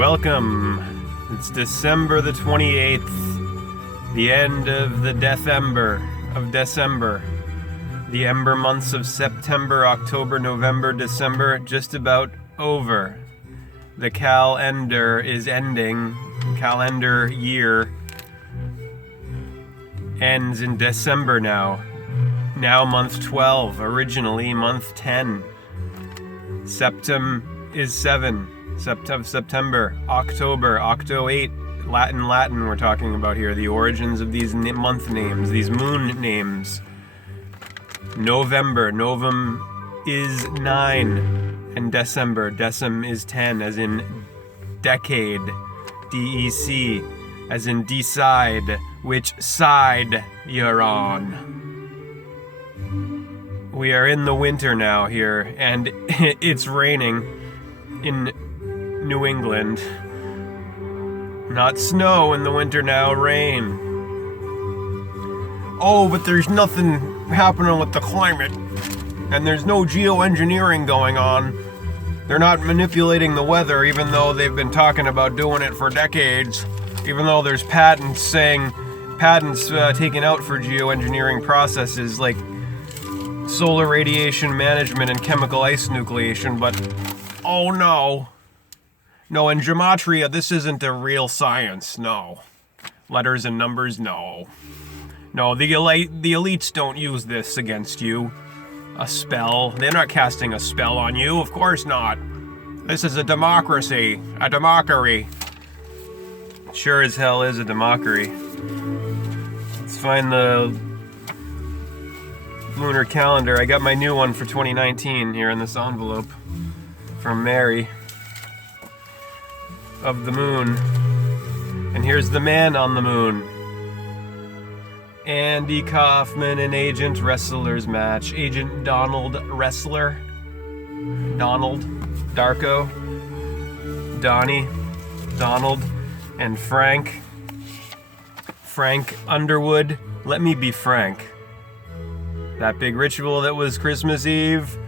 Welcome. It's December the 28th, the end of the Death-ember of December. The ember months of September, October, November, December, just about over. The Cal-ender is ending. Calendar year ends in December now. Now month 12, originally month 10. Septem is 7. September, October, Octo 8, Latin we're talking about here. The origins of these month names, these moon names. November, Novum is 9. And December, Decem is 10, as in decade, D-E-C, as in decide which side you're on. We are in the winter now here, and it's raining in New England. Not snow in the winter now, rain. Oh, but there's nothing happening with the climate, and there's no geoengineering going on. They're not manipulating the weather, even though they've been talking about doing it for decades. Even though there's patents taken out for geoengineering processes like solar radiation management and chemical ice nucleation, but oh no. No, in gematria, this isn't a real science, no. Letters and numbers, no. No, the elites don't use this against you. A spell. They're not casting a spell on you, of course not. This is a democracy. A demockery. Sure as hell is a demockery. Let's find the lunar calendar. I got my new one for 2019 here in this envelope from Mary of the moon. And here's the man on the moon. Andy Kaufman and Agent Wrestler's match. Agent Donald Wrestler. Donald. Darko. Donnie. Donald. And Frank. Frank Underwood. Let me be frank. That big ritual that was Christmas Eve.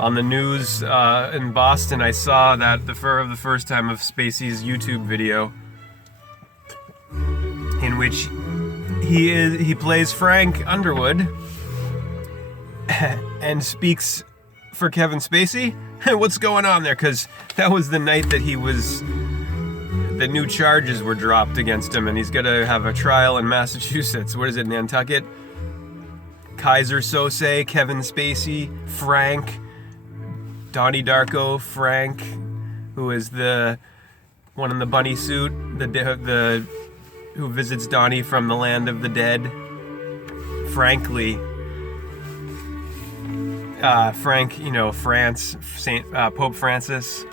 On the news in Boston, I saw that for the first time of Spacey's YouTube video, in which he plays Frank Underwood and speaks for Kevin Spacey. What's going on there? Because that was the night that the new charges were dropped against him, and he's gonna have a trial in Massachusetts. What is it, Nantucket? Kaiser Sose, Kevin Spacey, Frank, Donnie Darko, Frank, who is the one in the bunny suit, the who visits Donnie from the land of the dead. Frankly, Frank, France, Pope Francis,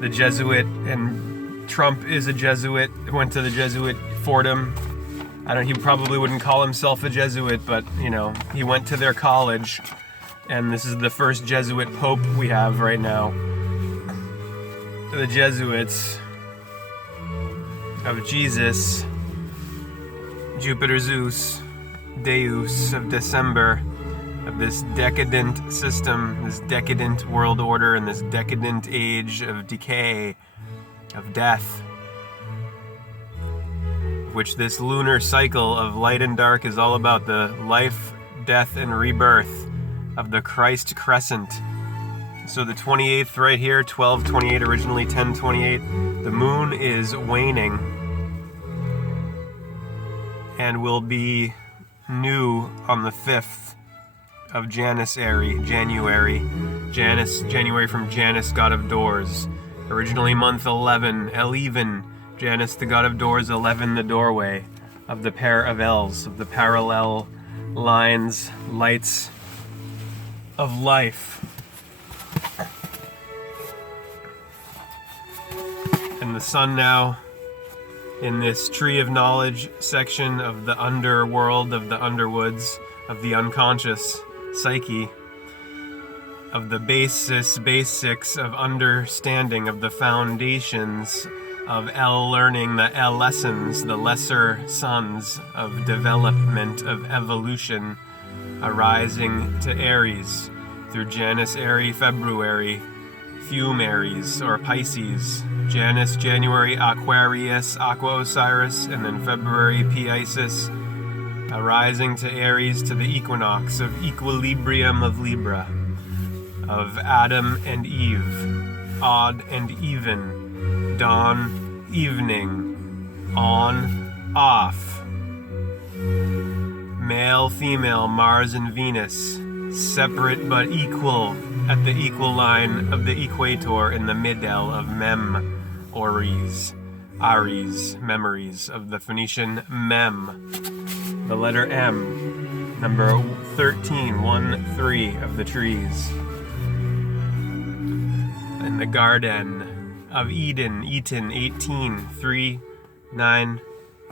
the Jesuit, and Trump is a Jesuit. Went to the Jesuit Fordham. He probably wouldn't call himself a Jesuit, but, he went to their college, and this is the first Jesuit Pope we have right now. The Jesuits of Jesus, Jupiter Zeus, Deus of December, of this decadent system, this decadent world order, and this decadent age of decay, of death, which this lunar cycle of light and dark is all about, the life, death, and rebirth of the Christ crescent. So the 28th right here, 12/28, originally 10/28, the moon is waning and will be new on the 5th of January from Janus, god of doors. Originally month 11, Eleven, Janus, the god of doors, 11, the doorway of the pair of L's, of the parallel lines, lights of life. And the sun now, in this tree of knowledge section of the underworld, of the underwoods, of the unconscious psyche, of the basics of understanding, of the foundations of L learning, the L lessons, the lesser sons of development, of evolution, arising to Aries through Janus, February, Fume Aries, or Pisces, Janus, January, Aquarius, Aqua Osiris, and then February, Pisces, arising to Aries to the equinox of equilibrium of Libra, of Adam and Eve, odd and even, dawn, evening, on, off, male, female, Mars and Venus, separate but equal at the equal line of the equator in the middle of Aries, memories of the Phoenician Mem, the letter M, number 13, 1-3 of the trees. In the Garden of Eden, 18, 3, 9,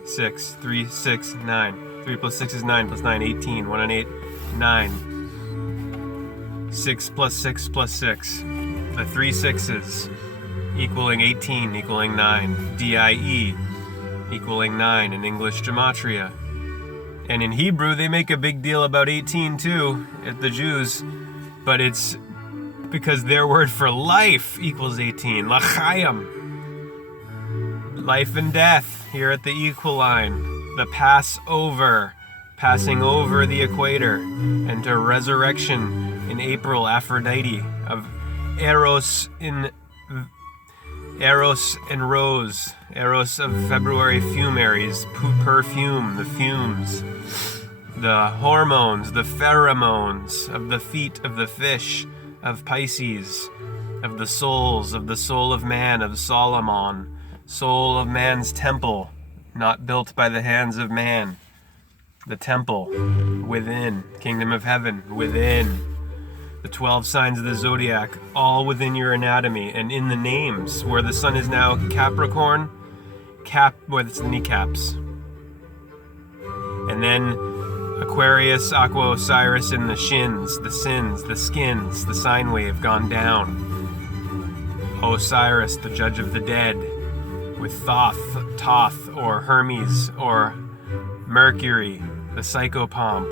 6, 3, 6, 9. 3 plus 6 is 9 plus 9, 18, 1 and 8, 9. 6 plus 6 plus 6. The 3 sixes equaling 18, equaling 9. DIE equaling 9 in English gematria. And in Hebrew, they make a big deal about 18 too, at the Jews. But it's because their word for life equals 18. L'chaim. Life and death here at the equal line. The Passover, passing over the equator, and to resurrection in April, Aphrodite, of Eros and Rose, Eros of February, fumaries, perfume, the fumes, the hormones, the pheromones of the feet of the fish, of Pisces, of the souls, of the soul of man, of Solomon, soul of man's temple, not built by the hands of man, the temple within, kingdom of heaven within. The 12 signs of the zodiac, all within your anatomy and in the names, where the sun is now Capricorn, where it's the kneecaps. And then Aquarius, Aqua Osiris in the shins, the sins, the skins, the sine wave gone down. Osiris, the judge of the dead, with Thoth, or Hermes, or Mercury, the psychopomp,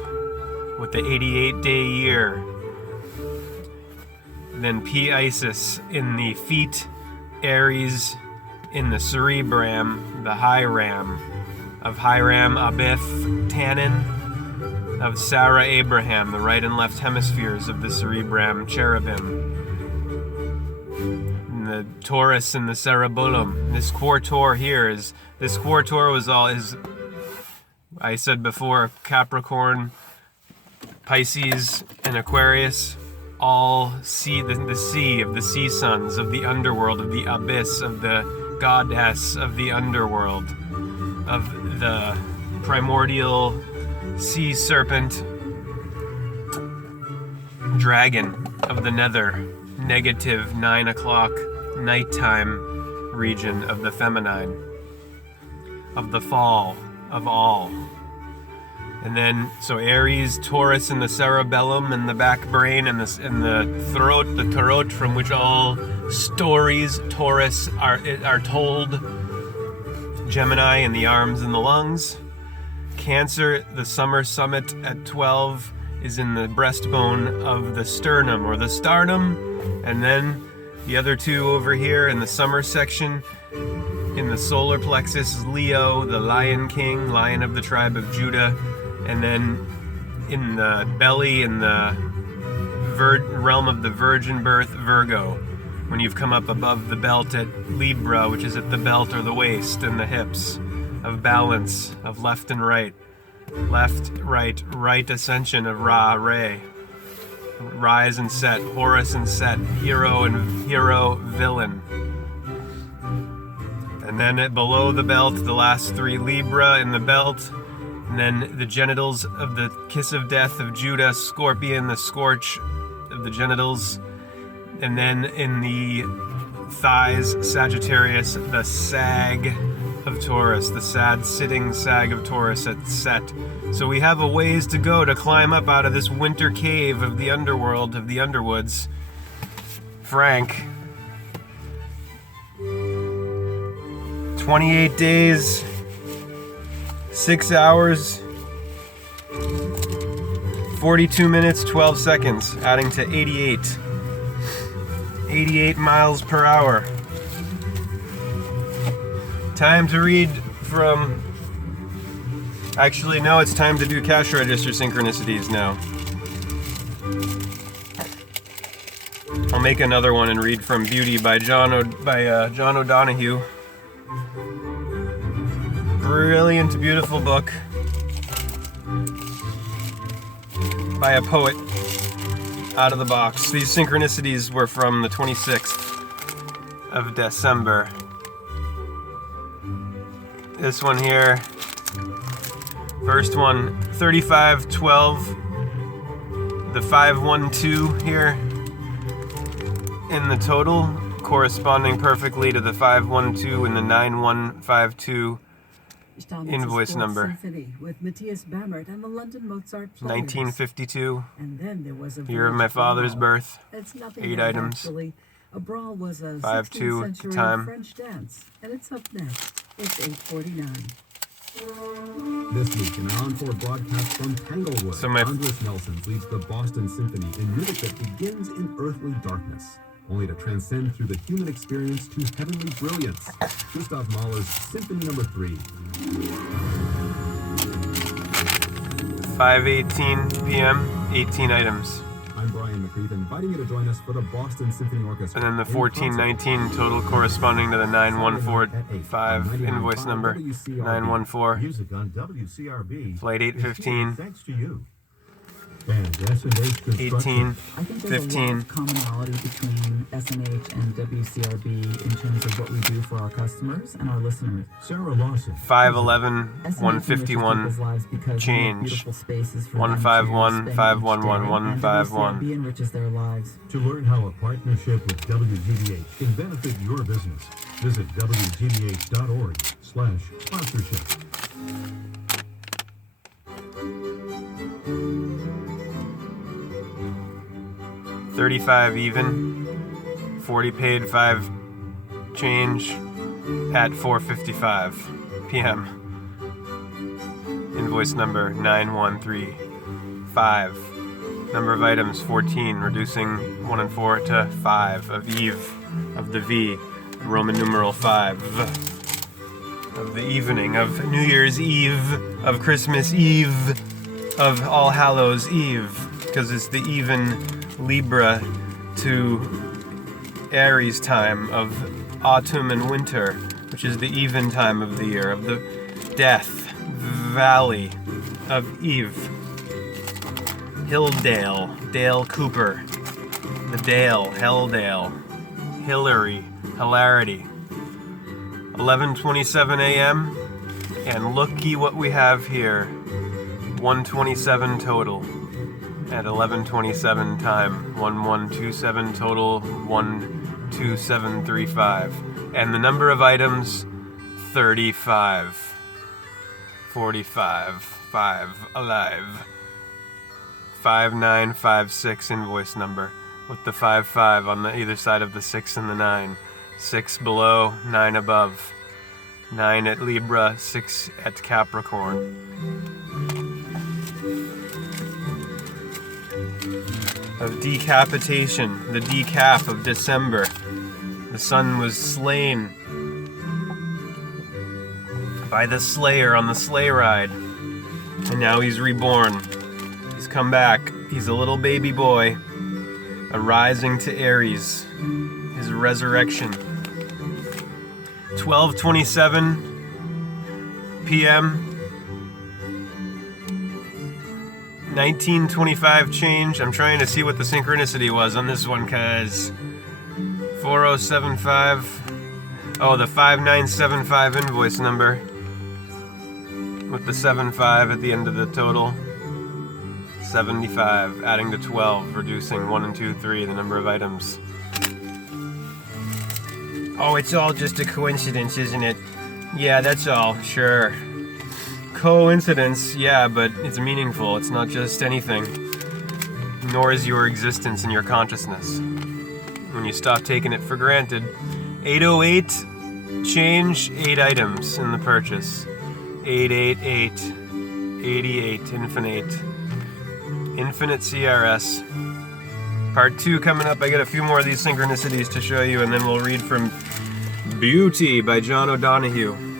with the 88-day year. Then Pisces in the feet, Aries in the cerebrum, the Hiram, of Hiram Abith Tannin, of Sarah Abraham, the right and left hemispheres of the cerebrum, cherubim. And the Taurus in the cerebellum. This quartor here is, this quartor was all, is, I said before, Capricorn, Pisces, and Aquarius. All see the sea of the sea suns, of the underworld, of the abyss, of the goddess of the underworld, of the primordial sea serpent, dragon of the nether, negative 9 o'clock nighttime region of the feminine, of the fall of all. And then, so Aries, Taurus in the cerebellum and the back brain and the throat from which all stories, Taurus, are told. Gemini in the arms and the lungs. Cancer, the summer summit at 12 is in the breastbone of the sternum or the sternum. And then the other two over here in the summer section, in the solar plexus is Leo, the lion king, lion of the tribe of Judah. And then in the belly, in the realm of the virgin birth, Virgo, when you've come up above the belt at Libra, which is at the belt or the waist and the hips, of balance, of left and right, right ascension of Ra, Re, rise and set, Horus and Set, hero, villain. And then below the belt, the last three, Libra in the belt. And then the genitals of the kiss of death of Judah, Scorpion, the scorch of the genitals. And then in the thighs, Sagittarius, the sag of Taurus, the sad sitting sag of Taurus at Set. So we have a ways to go to climb up out of this winter cave of the underworld, of the underwoods. Frank. 28 days. 6 hours, 42 minutes, 12 seconds, adding to 88. 88 miles per hour. Time to read from... Actually, no, it's time to do cash register synchronicities now. I'll make another one and read from Beauty by John O'Donohue. Brilliant, beautiful book by a poet out of the box. These synchronicities were from the 26th of December. This one here, first one, 3512, the 512 here in the total, corresponding perfectly to the 512 and the 9152 invoice number. With Matthias Bamert and the London Mozart Players. 1952, and then there was a year of my father's birth, it's 8 items. Actually. A brawl was a 5-2 16th century time. French dance, and it's up next. It's 8:49. This week, an encore broadcast from Tanglewood. So my Andres Nelson leads the Boston Symphony in music that begins in earthly darkness, only to transcend through the human experience to heavenly brilliance. Gustav Mahler's Symphony No. 3. 5:18 p.m., 18 items. I'm Brian McCreath, inviting you to join us for the Boston Symphony Orchestra. And then the 1419 total corresponding to the 9145 invoice number. 914. Music on WCRB. Flight 815. Thanks to you. And S&H 18. I think there's a lot 15. of commonality between SNH and WCRB in terms of what we do for our customers and our listeners. Sarah Lawson. 511 SNH 151 enriches people's lives because we make change. beautiful spaces for 151 them to spend 511 each day, 151. and WCRB enriches their lives. To learn how a partnership with WGBH can benefit your business, visit WGBH.org/sponsorship. $35 even, 40 paid, 5 change at 4:55 p.m. Invoice number 9135. Number of items 14, reducing 1 and 4 to 5 of Eve of the V, Roman numeral 5 of the evening of New Year's Eve, of Christmas Eve, of All Hallows Eve, because it's the even Libra to Aries time of autumn and winter, which is the even time of the year, of the death valley of Eve. Hilldale, Dale Cooper, the Dale, Helldale, Hillary, Hilarity. 11:27 a.m. and looky what we have here. 127 total. At 11:27 time, 1127 total, 12735, and the number of items 35, 45, 5 alive, 5956 invoice number with the 55 on the either side of the 6 and the 9, 6 below, 9 above, 9 at Libra, 6 at Capricorn. Of decapitation, the decap of December. The son was slain by the slayer on the sleigh ride, and now he's reborn. He's come back. He's a little baby boy, arising to Aries, his resurrection. 12:27 p.m. 1925 change. I'm trying to see what the synchronicity was on this one, cause 4075. Oh, the 5975 invoice number with the 75 at the end of the total. 75, adding to 12, reducing 1 and 2, 3, the number of items. Oh, it's all just a coincidence, isn't it? Yeah, that's all, sure. Coincidence, yeah, but it's meaningful. It's not just anything. Nor is your existence and your consciousness. When you stop taking it for granted. 808, change 8 items in the purchase. 888, 88, infinite. Infinite CRS. Part 2 coming up. I got a few more of these synchronicities to show you, and then we'll read from Beauty by John O'Donohue.